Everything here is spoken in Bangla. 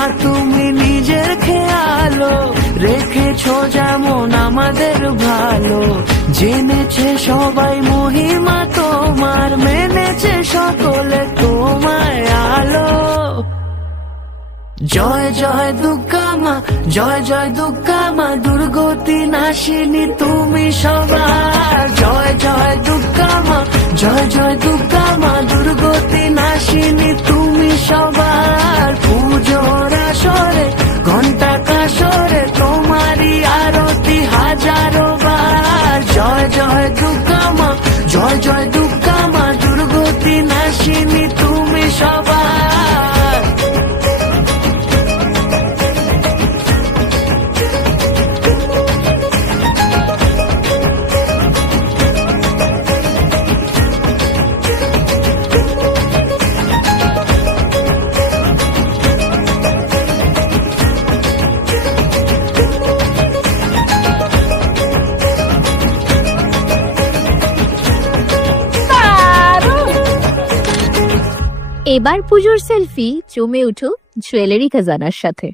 মা তুমি নিজের খেয়ালো রেখেছো যেমন আমাদের ভালো। জেনেছে সবাই মহিমা তোমার, মেনেছে সকলে তোমায় আলো। জয় জয় দুর্গা মা, জয় জয় দুর্গা মা, দুর্গতি নাশিনী তুমি সবার। জয় জয় দুর্গা মা, জয় জয় দুর্গা মা, দুর্গতি নাশিনী তুমি সবার। পুজোর আসরে ঘন্টা কাসরে তোমারই আরতি হাজারো বার। জয় জয় দুর্গা মা, জয় জয় দুর্গা মা, দুর্গতি নাশিনী তুমি সবার। এবার পুজোর সেলফি জমে উঠুক জুয়েলারি খাজানার সাথে।